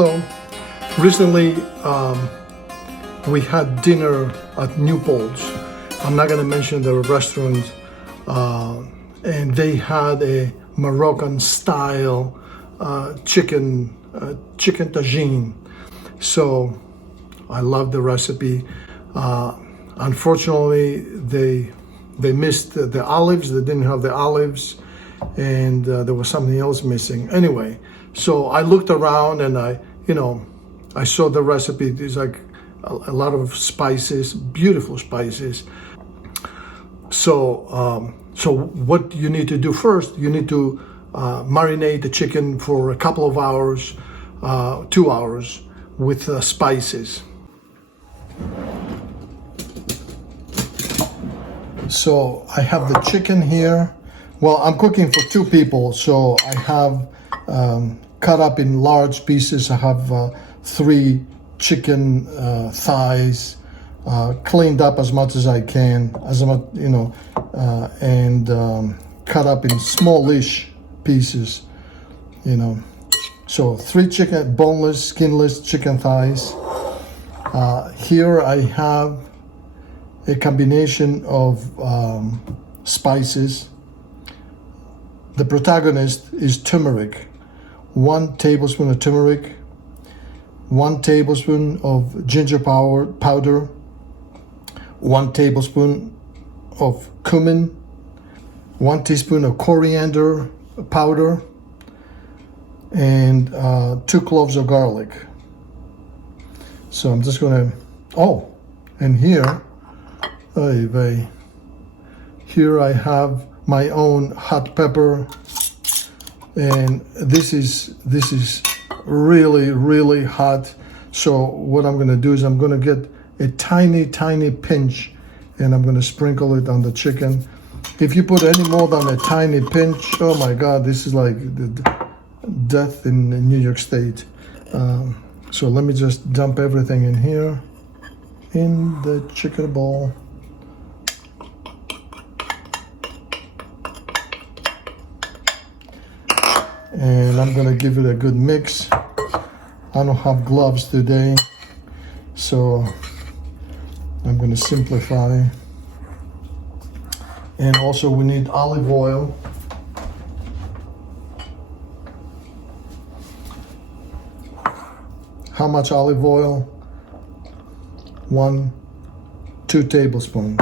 Hello. Recently, we had dinner at Newpol's. I'm not going to mention the restaurant, and they had a Moroccan style chicken tagine. So I love the recipe. Unfortunately, they missed the olives. They didn't have the olives, and there was something else missing. Anyway, so I looked around and I saw the recipe. There's like a lot of spices, beautiful spices. So what you need to do first, you need to marinate the chicken for a couple of hours, 2 hours with spices. So I have the chicken here. Well, I'm cooking for 2 people, so I have cut up in large pieces. I have 3 chicken thighs, cleaned up as much as I can, and cut up in smallish pieces, So 3 chicken, boneless, skinless chicken thighs. Here I have a combination of spices. The protagonist is turmeric. 1 tablespoon of turmeric, 1 tablespoon of ginger powder, 1 tablespoon of cumin, 1 teaspoon of coriander powder, and 2 cloves of garlic. So I'm just gonna, and here I have my own hot pepper, and this is really hot. So what I'm gonna do is I'm gonna get a tiny pinch, and I'm gonna sprinkle it on the chicken. If you put any more than a tiny pinch, oh my God, this is like the death in New York State. So let me just dump everything in here, in the chicken bowl. And I'm gonna give it a good mix. I don't have gloves today, so I'm gonna simplify. And also we need olive oil. How much olive oil? 2 tablespoons.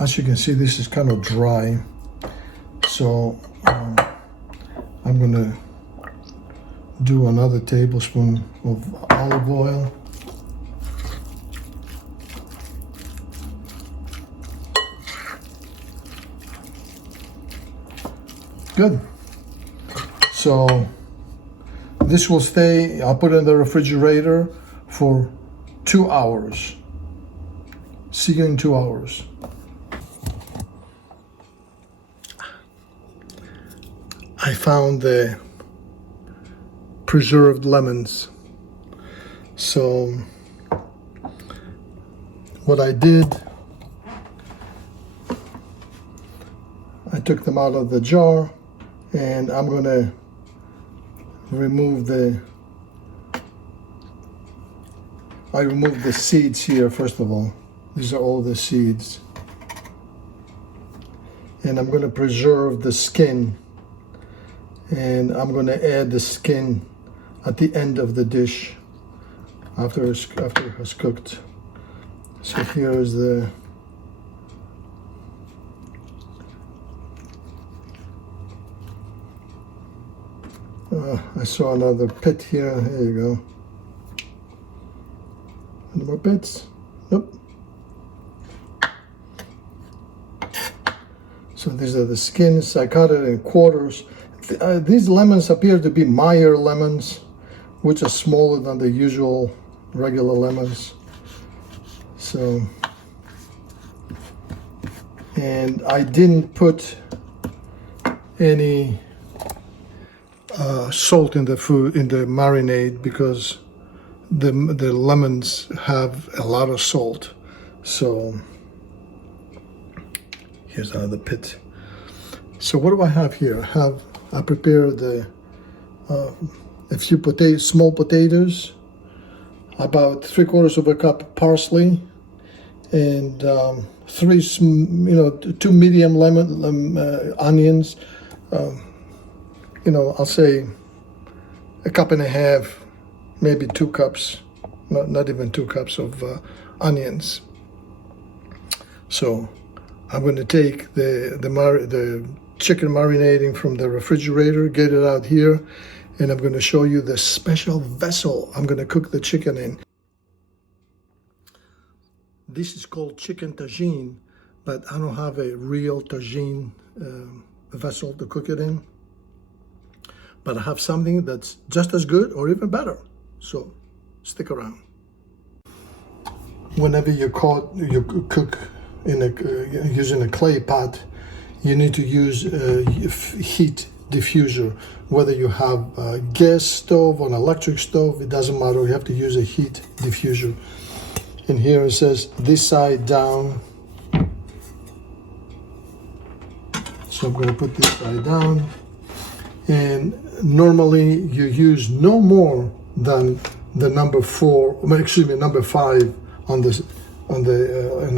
As you can see, this is kind of dry, so I'm gonna do another tablespoon of olive oil. Good. So this will stay, I'll put it in the refrigerator for 2 hours. See you in 2 hours. I found the preserved lemons. So what I did, I took them out of the jar, and I'm gonna remove the seeds here first of all. These are all the seeds. And I'm gonna preserve the skin. And I'm going to add the skin at the end of the dish after it has cooked. So here is the I saw another pit here. There you go. Any more pits? Nope. So these are the skins. I cut it in quarters. These lemons appear to be Meyer lemons, which are smaller than the usual regular lemons. So and I didn't put any salt in the food, in the marinade, because the lemons have a lot of salt. So here's another pit. So what do I have here? I prepared a few small potatoes, about 3/4 of a cup parsley, and 2 medium onions. I'll say a cup and a half, maybe 2 cups, not even 2 cups of onions. So I'm going to take the chicken marinating from the refrigerator, get it out here, and I'm going to show you the special vessel I'm going to cook the chicken in. This is called chicken tagine, but I don't have a real tagine vessel to cook it in. But I have something that's just as good or even better. So stick around. Whenever you cook using a clay pot, you need to use heat diffuser. Whether you have a gas stove or an electric stove, it doesn't matter. You have to use a heat diffuser. And here it says this side down. So I'm going to put this side down. And normally you use no more than the number 5 in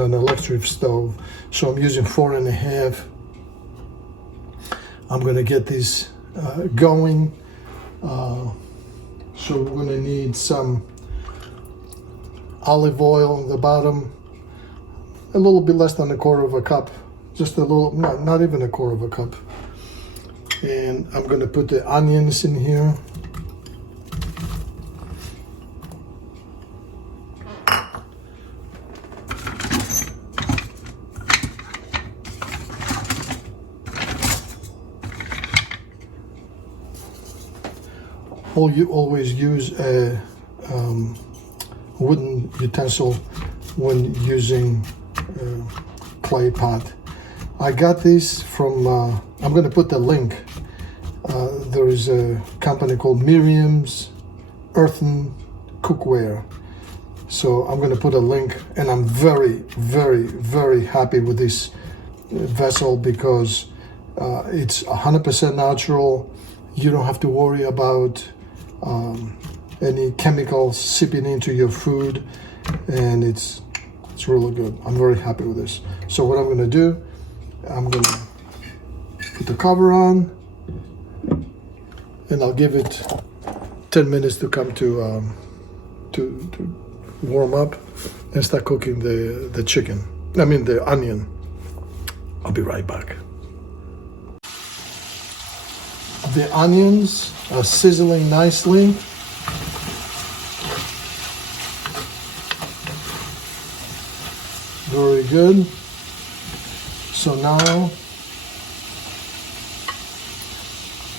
an electric stove. So I'm using 4.5. I'm going to get this going. So we're going to need some olive oil on the bottom, a little bit less than 1/4 cup, just a little, not even 1/4 cup. And I'm going to put the onions in here. You always use a wooden utensil when using clay pot. I got this from, I'm going to put the link. There is a company called Miriam's sEarthenCookware. So I'm going to put a link, and I'm very, very, very happy with this vessel because it's 100% natural. You don't have to worry about any chemicals seeping into your food, and it's really good. I'm very happy with this. So what I'm going to do, I'm going to put the cover on, and I'll give it 10 minutes to come to warm up and start cooking the chicken. I mean the onion. I'll be right back. The onions are sizzling nicely. Very good. So now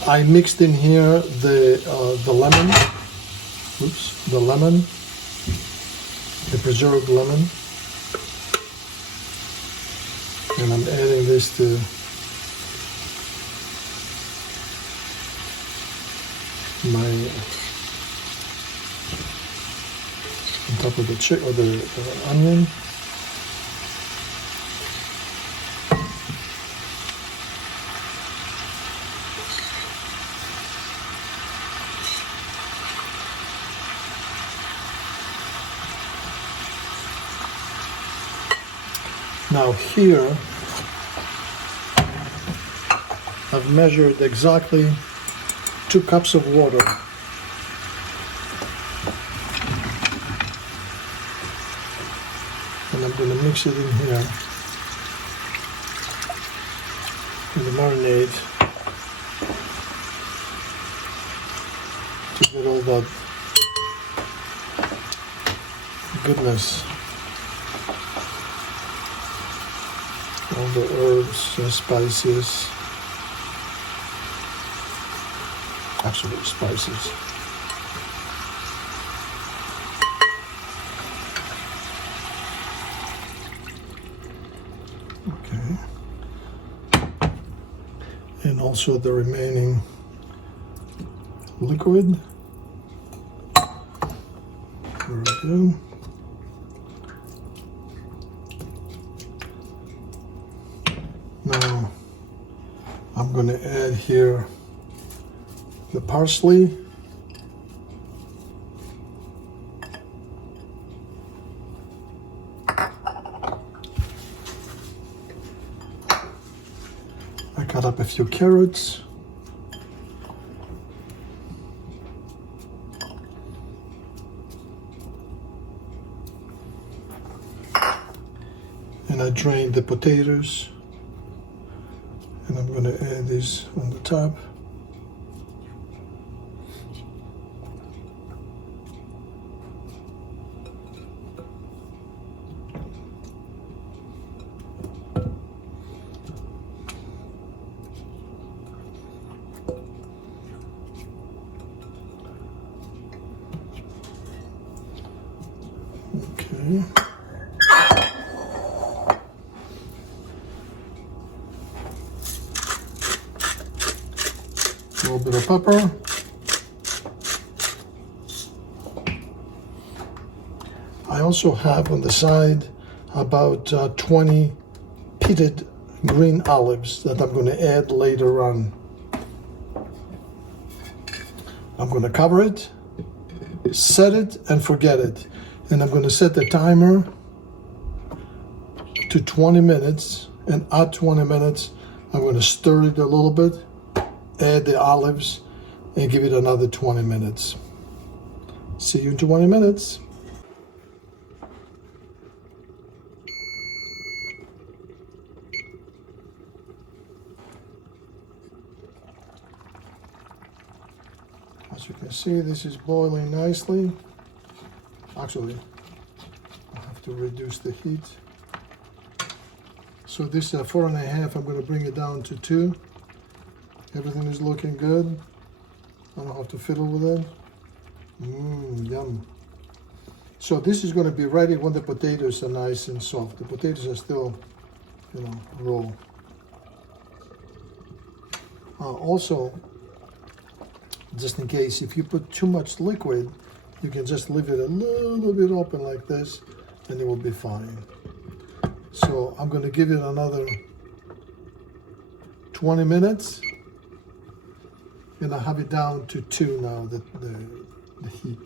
I mixed in here the lemon. The lemon, the preserved lemon, and I'm adding this to my on top of the onion. Now here I've measured exactly 2 cups of water. And I'm going to mix it in here in the marinade to get all that goodness, all the herbs and spices. Actually, spices. Okay. and also the remaining liquid. Very good. Now I'm going to add here the parsley. I cut up a few carrots. And I drained the potatoes. And I'm going to add these on the top. Okay. A little bit of pepper. I also have on the side about 20 pitted green olives that I'm going to add later on. I'm going to cover it, set it, and forget it. And I'm going to set the timer to 20 minutes. And at 20 minutes, I'm going to stir it a little bit, add the olives, and give it another 20 minutes. See you in 20 minutes. As you can see, this is boiling nicely. Actually, I have to reduce the heat. So this 4.5, I'm going to bring it down to 2. Everything is looking good. I don't have to fiddle with it. Yum. So this is going to be ready when the potatoes are nice and soft. The potatoes are still, raw. Also, just in case, if you put too much liquid, you can just leave it a little bit open like this, and it will be fine. So I'm going to give it another 20 minutes, and I have it down to 2 now, the heat.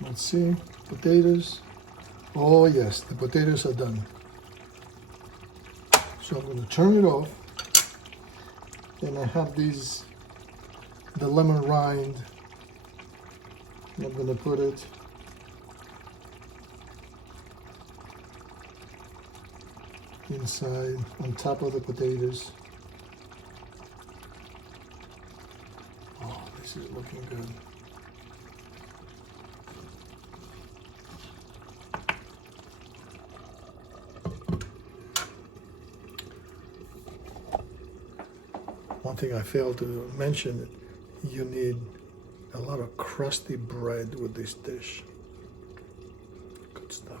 Let's see, potatoes. Oh yes, the potatoes are done. So I'm going to turn it off. And I have the lemon rind. I'm going to put it inside, on top of the potatoes. Oh, this is looking good. One thing I failed to mention, you need a lot of crusty bread with this dish. Good stuff.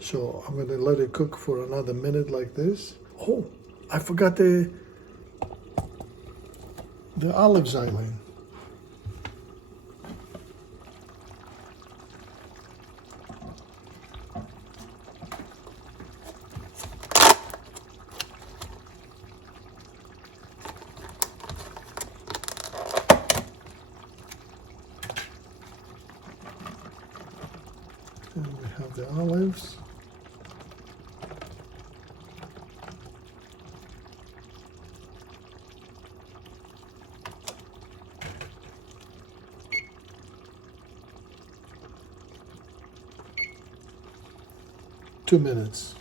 So I'm going to let it cook for another minute like this. Oh, I forgot the olives, Eileen. And we have the olives. Two minutes.